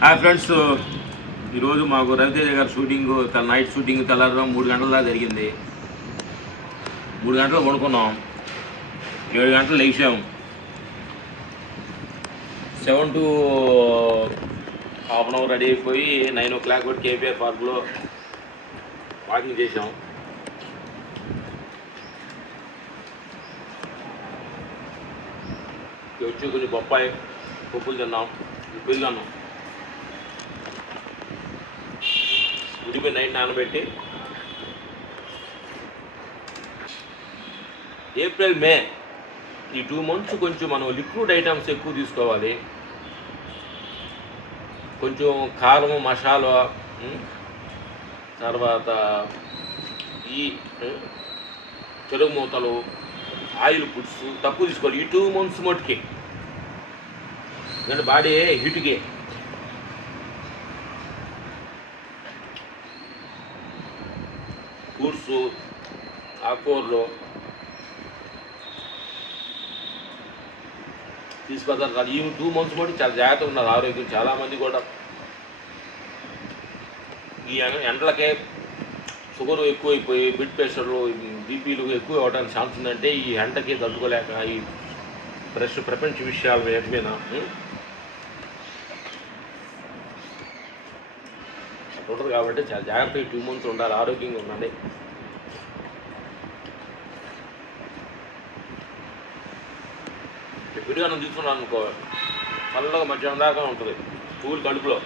Hi friends, ఈరోజు మాకు రవితేజ గారు షూటింగ్ నైట్ షూటింగ్ తెల్లారడం 3 గంటల దాకా జరిగింది. 3 గంటలు పడుకున్నాం, 7 గంటలు లేచాము. 7 to half an hour ready అయిపోయి 9 o'clock కూడా కేపీఆర్ పార్క్లో వాకింగ్ చేసాం. వచ్చి కొంచెం బొప్పాయి పప్పులు తిన్నాం, పెరుగన్నాం. ఉడిపోయి నైట్ నానబెట్టి ఏప్రిల్ మే ఈ 2 months కొంచెం మనం లిక్విడ్ ఐటమ్స్ ఎక్కువ తీసుకోవాలి. కొంచెం కారం మసాలా, తర్వాత ఈ చెరుకు మూతలు, ఆయిల్ ఫుడ్స్ తక్కువ తీసుకోవాలి ఈ 2 months మటుకి. ఎందుకంటే బాడీ హీట్కి. ఫ్రూట్స్, ఆకుకూరలు, పీసు పదార్థాలు ఈ 2 months కూడా చాలా జాగ్రత్తగా ఉన్నారు. ఆరోగ్యం చాలామంది కూడా ఈ ఎండలకే షుగర్ ఎక్కువైపోయి బ్లడ్ ప్రెషర్లు, బీపీలు ఎక్కువ అవ్వడానికి ఛాన్స్ ఉందంటే ఈ ఎండకి తట్టుకోలేక ఈ ప్రపంచ విషయాల మీద ఉంటుంది. కాబట్టి చాలా జాగ్రత్తగా 2 months ఉండాలి, ఆరోగ్యంగా ఉండాలి. విడిగా తీసుకున్నాను అనుకో, చల్లగా మధ్యాహ్నం దాకా ఉంటుంది కూల్ కడుపులో.